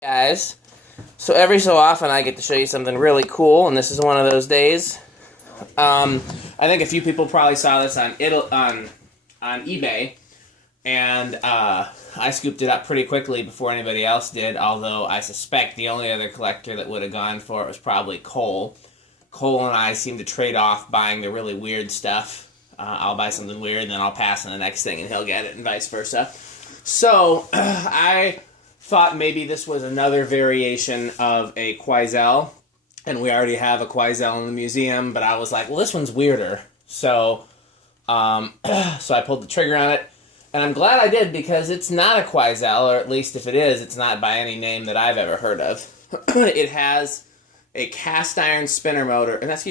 Guys, so every so often I get to show you something really cool, and this is one of those days. I think a few people probably saw this on eBay, and I scooped it up pretty quickly before anybody else did, although I suspect the only other collector that would have gone for it was probably Cole. Cole and I seem to trade off buying the really weird stuff. I'll buy something weird, and then I'll pass on the next thing, and he'll get it, and vice versa. So, I thought maybe this was another variation of a Quoizel, and we already have a Quoizel in the museum, but I was like, well, this one's weirder. So, so I pulled the trigger on it, and I'm glad I did, because it's not a Quoizel, or at least if it is, it's not by any name that I've ever heard of. It has a cast iron spinner motor, cast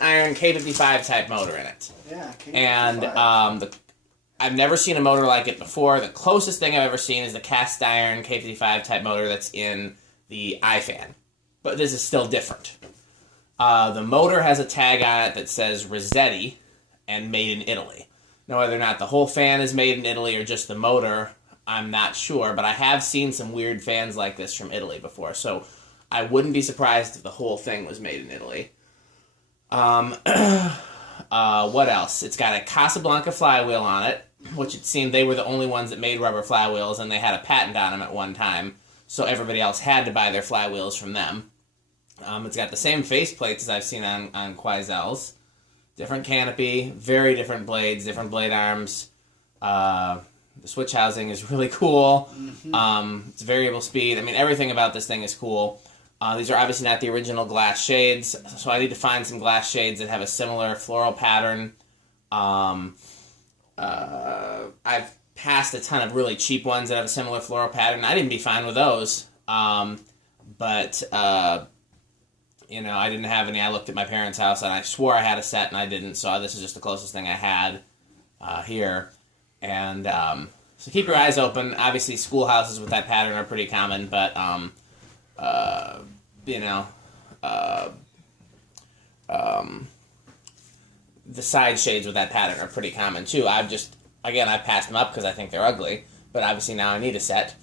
iron K55 type motor in it. Yeah, K55. And I've never seen a motor like it before. The closest thing I've ever seen is the cast iron K55 type motor that's in the iFan. But this is still different. The motor has a tag on it that says Razzetti and made in Italy. Now, whether or not the whole fan is made in Italy or just the motor, I'm not sure. But I have seen some weird fans like this from Italy before. So I wouldn't be surprised if the whole thing was made in Italy. What else? It's got a Casablanca flywheel on it, which it seemed they were the only ones that made rubber flywheels, and they had a patent on them at one time, so everybody else had to buy their flywheels from them. It's got the same faceplates as I've seen on Quoizels. Different canopy, very different blades, different blade arms. The switch housing is really cool. Mm-hmm. It's variable speed. I mean, everything about this thing is cool. These are obviously not the original glass shades, so I need to find some glass shades that have a similar floral pattern. I've passed a ton of really cheap ones that have a similar floral pattern. I didn't be fine with those, but I didn't have any. I looked at my parents' house, and I swore I had a set, and I didn't, so this is just the closest thing I had here. And so keep your eyes open. Obviously, schoolhouses with that pattern are pretty common, but the side shades with that pattern are pretty common too. I've passed them up because I think they're ugly, but obviously now I need a set.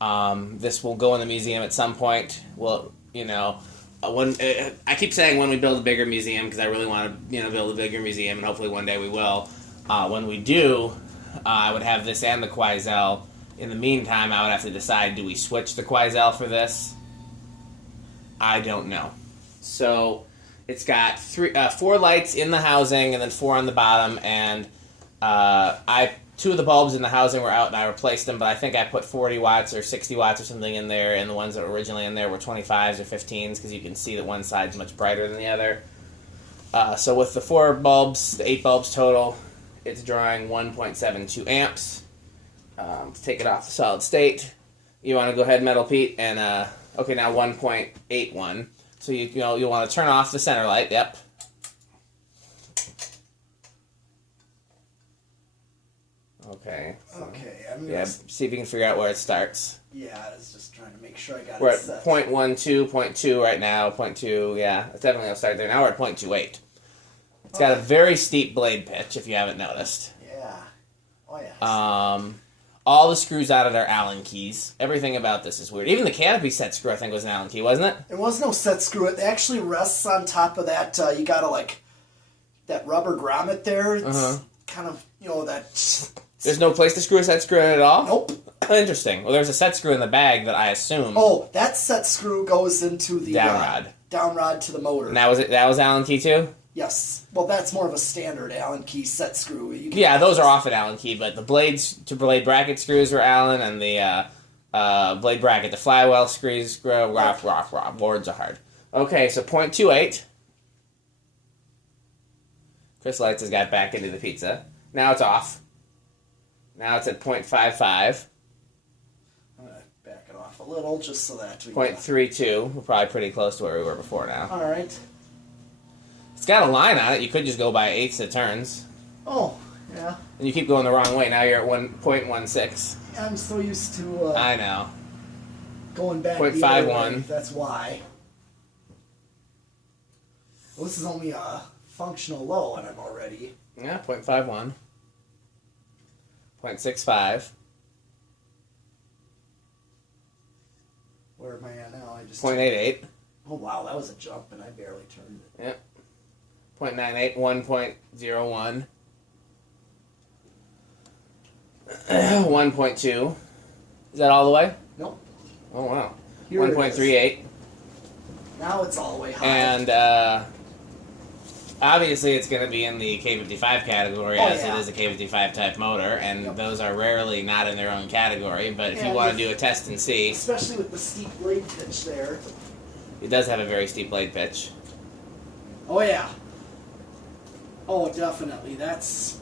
This will go in the museum at some point. Well, when I keep saying when we build a bigger museum, because I really want to build a bigger museum, and hopefully one day we will. When we do, I would have this and the Quoizel. In the meantime, I would have to decide, do we switch the Quoizel for this? I don't know. So it's got 4 lights in the housing and then 4 on the bottom, and 2 of the bulbs in the housing were out and I replaced them, but I think I put 40 watts or 60 watts or something in there, and the ones that were originally in there were 25s or 15s, because you can see that one side's much brighter than the other. So with the 4 bulbs, the 8 bulbs total, it's drawing 1.72 amps. To take it off the solid state, you want to go ahead, Metal Pete, and okay, now 1.81. So you'll want to turn off the center light. Yep. Okay. Okay. See if you can figure out where it starts. Yeah, I was just trying to make sure I got We're it at set. 0.12, 0.2 right now. 0.2. Yeah, it's definitely gonna start there. Now we're at 0.28. It's got a very steep blade pitch, if you haven't noticed. Yeah. Oh yeah. All the screws out it are Allen keys. Everything about this is weird. Even the canopy set screw, I think, was an Allen key, wasn't it? There was no set screw. It actually rests on top of that. You gotta that rubber grommet there. It's kind of that. There's no place to screw a set screw in at all? Nope. Interesting. Well, there's a set screw in the bag that I assume. Oh, that set screw goes into the down rod to the motor. And that was Allen key too? Yes. Well, that's more of a standard Allen key set screw. Yeah, those are often Allen key, but the blades to blade bracket screws were Allen, and the blade bracket, the flywheel screws, boards are hard. Okay, so 0.28. Chris Lights has got back into the pizza. Now it's off. Now it's at 0.55. I'm going to back it off a little just so that we 0.32. We're probably pretty close to where we were before now. All right. It's got a line on it. You could just go by eighths of turns. Oh, yeah. And you keep going the wrong way. Now you're at 1.16. I'm so used to I know. Going back 0.51. That's why. Well, this is only a functional low, and I'm already... Yeah, 0.51. 0.65. Where am I at now? I just 0.88. Oh wow, that was a jump, and I barely turned it. Yep. 0.98, 1.01. 1.2. Is that all the way? Nope. Oh wow. Here 1.38. Now it's all the way high. And obviously it's going to be in the K55 category as it is a K55 type motor, and those are rarely not in their own category, but if you want to do a test and see... Especially with the steep blade pitch there. It does have a very steep blade pitch. Oh yeah. Oh, definitely. That's...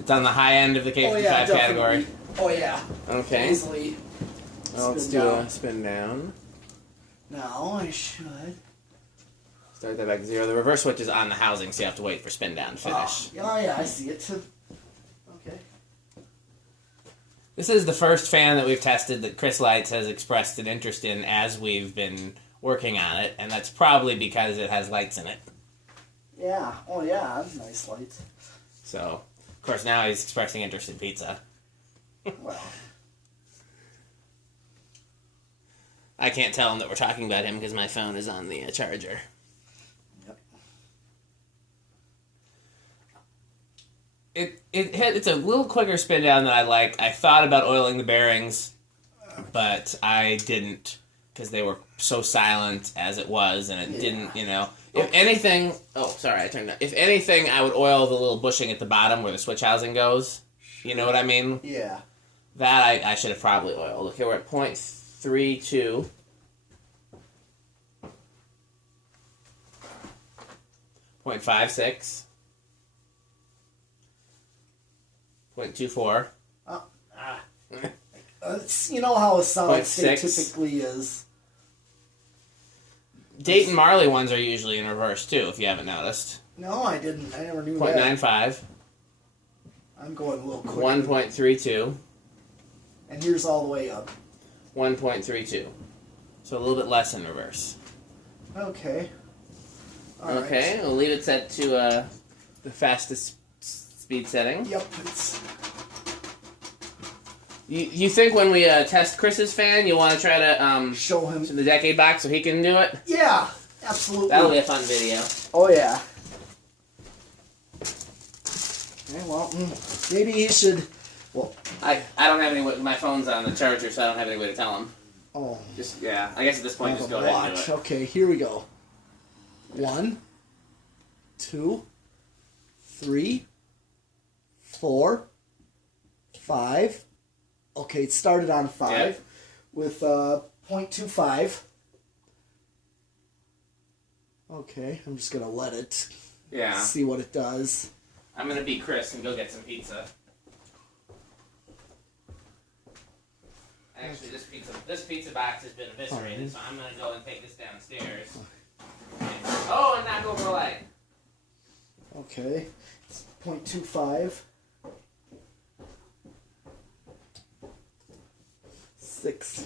It's on the high end of the K55 category. Oh yeah. Okay. Easily. Well, let's do a spin down. Now I should... Start that back to 0. The reverse switch is on the housing, so you have to wait for spin down to finish. Oh yeah, I see it. Okay. This is the first fan that we've tested that Chris Lights has expressed an interest in as we've been working on it, and that's probably because it has lights in it. Yeah. Oh yeah, that's nice lights. So, of course, now he's expressing interest in pizza. Well... I can't tell him that we're talking about him because my phone is on the charger. Yep. It's a little quicker spin down than I like. I thought about oiling the bearings, but I didn't because they were so silent as it was, and it didn't, you know. If anything, If anything, I would oil the little bushing at the bottom where the switch housing goes. You know what I mean? Yeah. That I should have probably oiled. Okay, we're at 0.32. 0.56. 0.24. You know how a solid state typically is. Dayton Marley ones are usually in reverse too, if you haven't noticed. No, I didn't. I never knew 0.95. I'm going a little quicker. 1.32. And here's all the way up. 1.32. So a little bit less in reverse. Okay. Okay, we'll leave it set to the fastest speed setting. Yep. You think when we test Chris's fan, you want to try to show him the decade box so he can do it? Yeah, absolutely. That'll be a fun video. Oh yeah. Okay, well, maybe he should. Well, I don't have any way. My phone's on the charger, so I don't have any way to tell him. Oh. Just I guess at this point, just go ahead and do it. Okay, here we go. 1, 2, 3, 4, 5. Okay, it started on 5 with 0.25. Okay, I'm just gonna let it. See what it does. I'm gonna be Chris and go get some pizza. Actually, this pizza box has been eviscerated, so I'm gonna go and take this downstairs. Oh, and knock over a light. Okay, it's 0.25. 6.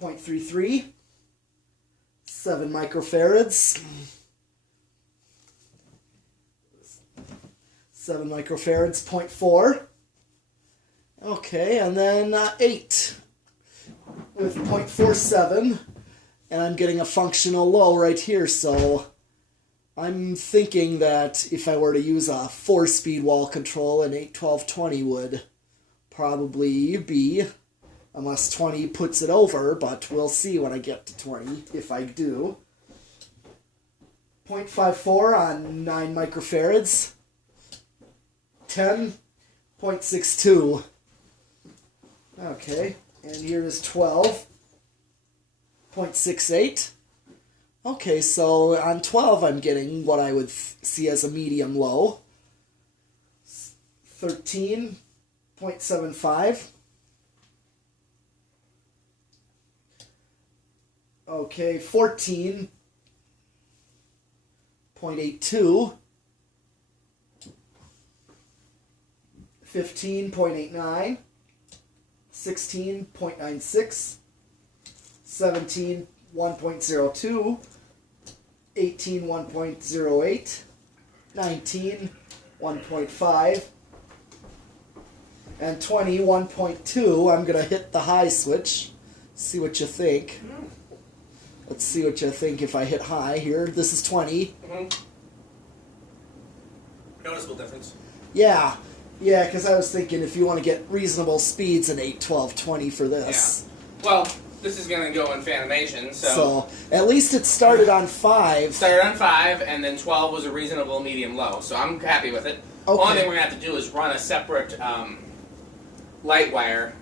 0.33. 7 microfarads. 7 microfarads, 0.4. Okay, and then 8 with 0.47, and I'm getting a functional low right here, so I'm thinking that if I were to use a 4-speed wall control, an 8-12-20 would probably be, unless 20 puts it over, but we'll see when I get to 20, if I do. 0.54 on 9 microfarads. 10.62. Okay, and here is 12.68. Okay, so on 12 I'm getting what I would see as a medium low. 13.75. Okay, 14.82. 15.89, 16.96, 17, 1.02, 18, 1.08, 19, 1.5. And 20, 1.2. I'm going to hit the high switch. See what you think. Let's see what you think if I hit high here. This is 20. Noticeable difference. Yeah. Yeah, because I was thinking if you want to get reasonable speeds, an 8, 12, 20 for this. Yeah. Well, this is going to go in Fanimation, so at least it started on 5. Started on 5, and then 12 was a reasonable medium-low, so I'm happy with it. Okay. Only thing we're going to have to do is run a separate light wire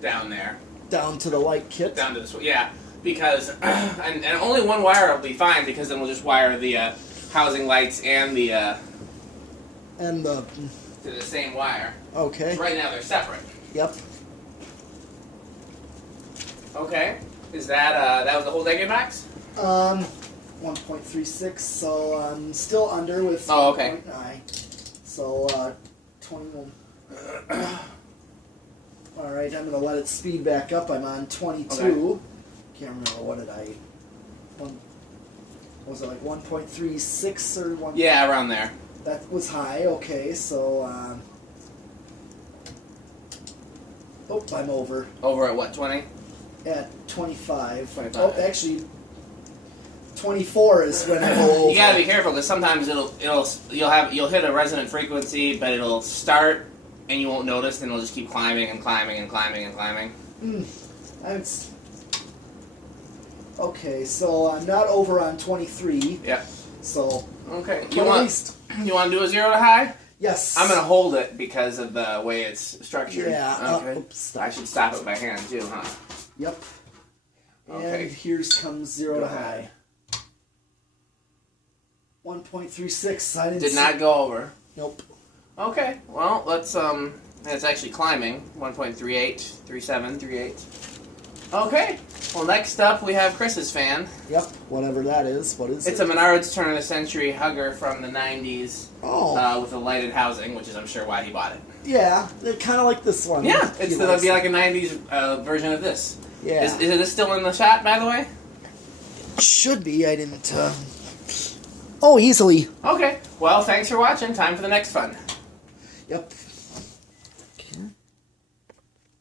down there. Down to the light kit? Down to this, yeah, because, and only one wire will be fine, because then we'll just wire the housing lights and the... to the same wire. Okay. So right now they're separate. Yep. Okay. Is that that was the whole decade box? 1.36, so I'm still under with 1.9. So 21. Alright, I'm gonna let it speed back up. I'm on 22. Okay. Can't remember what did I was it like 1.36 or 1? Yeah, around there. That was high, okay, so I'm over. Over at what, 20? At 25. 25. Oh, actually 24 is when I go over. You gotta be careful because sometimes you'll hit a resonant frequency, but it'll start and you won't notice, and it'll just keep climbing and climbing and climbing and climbing. Okay, so I'm not over on 23. Yep. So okay, you want to do a 0 to high? Yes. I'm gonna hold it because of the way it's structured. Yeah. Okay. Oops, I should stop it by hand too, huh? Yep. Okay. And here's comes 0 to high. 1.36. I did not go over. Nope. Okay. Well, let's it's actually climbing. 1.38, 37, 38. Okay. Well, next up we have Chris's fan. Yep. Whatever that is. What is it? It's a Menards turn of the century hugger from the 90s. Oh. With a lighted housing, which is I'm sure why he bought it. Yeah. Kind of like this one. Yeah. It'll be like a 90s version of this. Yeah. Is this still in the shot, by the way? Should be. I didn't. Oh, easily. Okay. Well, thanks for watching. Time for the next fun. Yep.